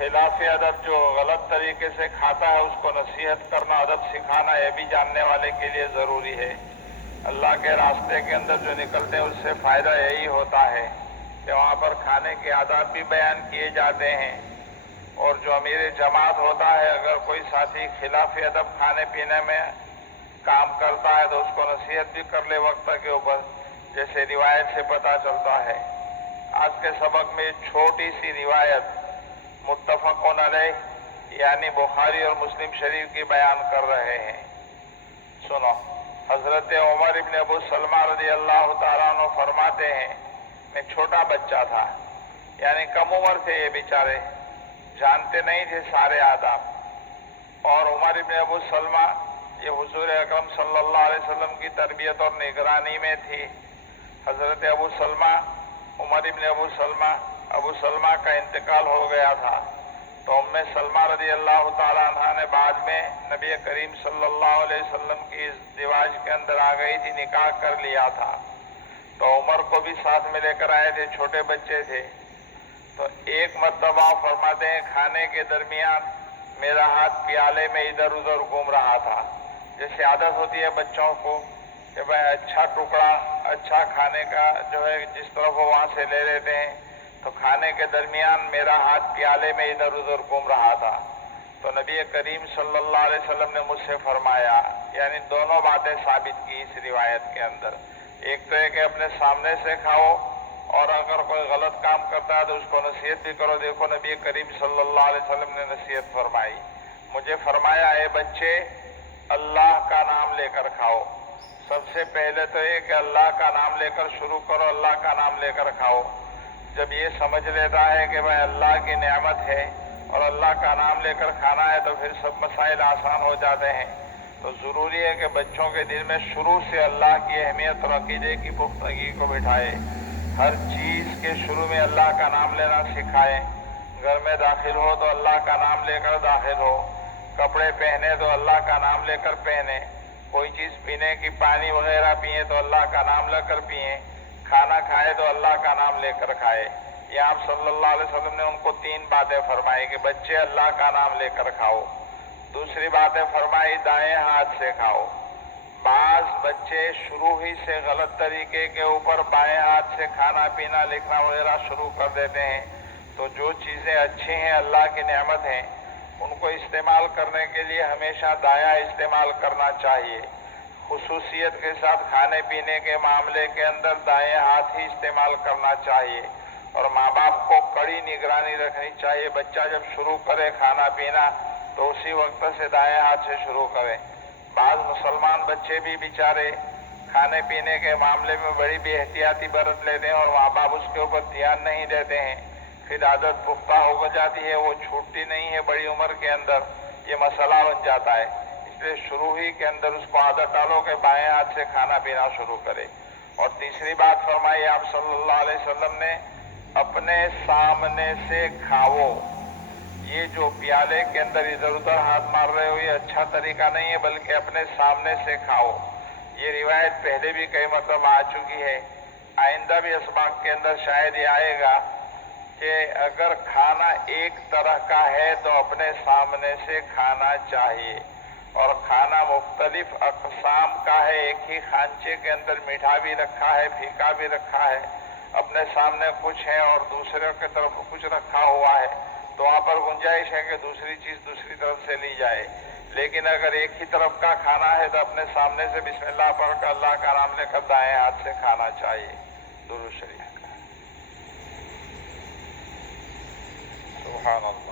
खिलाफ अदब जो गलत तरीके से खाता है उसको नसीहत करना, अदब सिखाना, यह भी जानने वाले के लिए ज़रूरी है। अल्लाह के रास्ते के अंदर जो निकलते हैं उससे फ़ायदा यही होता है कि वहाँ पर खाने के आदाब भी बयान किए जाते हैं, और जो अमीर जमात होता है अगर कोई साथी खिलाफ अदब खाने पीने में काम करता है तो उसको नसीहत भी कर ले वक्त के ऊपर, जैसे रिवायत से पता चलता है। आज के सबक में छोटी सी रिवायत मुत्तफ़क़ुन अलैह यानी बुखारी और मुस्लिम शरीफ की बयान कर रहे हैं। सुनो, हजरत उमर इब्न अबू सलमा रज़ी अल्लाह तआला अन्हु फरमाते हैं, मैं छोटा बच्चा था, यानी कम उम्र थे, ये बेचारे जानते नहीं थे सारे आदाब, और उमर इब्न अबू सलमा ये हुजूर अकरम सल्लल्लाहु अलैहि वसल्लम की तरबियत और निगरानी में थी। हजरत उमर इब्न अबू सलमा का इंतकाल हो गया था, तो उम्मे सलमा रज़ी अल्लाह तआला अन्हा ने बाद में नबी करीम सल्लल्लाहु अलैहि वसल्लम की इस रिवाज के अंदर आ गई थी, निकाह कर लिया था। तो उमर को भी साथ में लेकर आए थे, छोटे बच्चे थे। तो एक मर्तबा फरमाते हैं, खाने के दरमियान मेरा हाथ प्याले में इधर उधर घूम रहा था। जैसे आदत होती है बच्चों को कि भाई अच्छा टुकड़ा अच्छा खाने का जो है जिस तरफ वो वहाँ से ले लेते हैं, तो खाने के दरमियान मेरा हाथ प्याले में इधर उधर घूम रहा था। तो नबी करीम सल्लल्लाहु अलैहि वसल्लम ने मुझसे फरमाया, यानी दोनों बातें साबित की इस रिवायत के अंदर। एक तो है कि अपने सामने से खाओ, और अगर कोई गलत काम करता है तो उसको नसीहत भी करो। देखो नबी करीम सल्लल्लाहु अलैहि वसल्लम ने नसीहत फरमाई, मुझे फरमाया, ए बच्चे अल्लाह का नाम लेकर खाओ। सबसे पहले तो ये कि अल्लाह का नाम लेकर शुरू करो, अल्लाह का नाम लेकर खाओ। जब ये समझ लेता है कि भाई अल्लाह की नेमत है और अल्लाह का नाम लेकर खाना है, तो फिर सब मसाइल आसान हो जाते हैं। तो ज़रूरी है कि बच्चों के दिल में शुरू से अल्लाह की अहमियत और अकीदे की पुख्तगी को बिठाए। हर चीज़ के शुरू में अल्लाह का नाम लेना सिखाएं। घर में दाखिल हो तो अल्लाह का नाम लेकर दाखिल हो, कपड़े पहने तो अल्लाह का नाम लेकर पहने, कोई चीज़ पीने की पानी वगैरह पिए तो अल्लाह का नाम लेकर पिए, खाना खाए तो अल्लाह का नाम लेकर खाए। ये आप सल्लल्लाहु अलैहि वसल्लम ने उनको 3 बातें फरमाई कि बच्चे अल्लाह का नाम लेकर खाओ। दूसरी बातें फरमाई, दाएं हाथ से खाओ। बाज बच्चे शुरू ही से गलत तरीके के ऊपर बाएं हाथ से खाना पीना लिखना वगैरह शुरू कर देते हैं। तो जो चीज़ें अच्छी हैं, अल्लाह की नेमत हैं, उनको इस्तेमाल करने के लिए हमेशा दायां इस्तेमाल करना चाहिए। खुसूसियत के साथ खाने पीने के मामले के अंदर दाएं हाथ ही इस्तेमाल करना चाहिए, और माँ बाप को कड़ी निगरानी रखनी चाहिए। बच्चा जब शुरू करे खाना पीना तो उसी वक्त से दाएं हाथ से शुरू करें। बाज़ मुसलमान बच्चे भी बेचारे खाने पीने के मामले में बड़ी बेहतियाती बरत लेते हैं, और माँ बाप उसके ऊपर ध्यान नहीं देते हैं। फिर आदत पुख्ता हो जाती है, वो छूटती नहीं है, बड़ी उम्र के अंदर ये मसला बन जाता है। इसलिए शुरू ही के अंदर उसको आदत डालो कि बाएं हाथ से खाना पीना शुरू करे। और तीसरी बात फरमाई आप सल्लल्लाहु अलैहि वसल्लम ने, अपने सामने से खाओ। ये जो प्याले के अंदर इधर उधर हाथ मार रहे हो, ये अच्छा तरीका नहीं है, बल्कि अपने सामने से खाओ। ये रिवायत पहले भी कई मतलब आ चुकी है, आइंदा भी असबाक के अंदर शायद ये आएगा कि अगर खाना एक तरह का है तो अपने सामने से खाना चाहिए, और खाना मुख्तलिफ अक़साम का है। एक ही खांचे के अंदर मीठा भी रखा है, फीका भी रखा है, अपने सामने कुछ है और दूसरे की तरफ कुछ रखा हुआ है, तो वहाँ पर गुंजाइश है कि दूसरी चीज़ दूसरी तरफ से ली जाए। लेकिन अगर एक ही तरफ का खाना है तो अपने सामने से बिस्मिल्लाह पढ़कर अल्लाह का नाम लेकर दाएं हाथ से खाना चाहिए। दुरूद शरीफ। सुभान अल्लाह।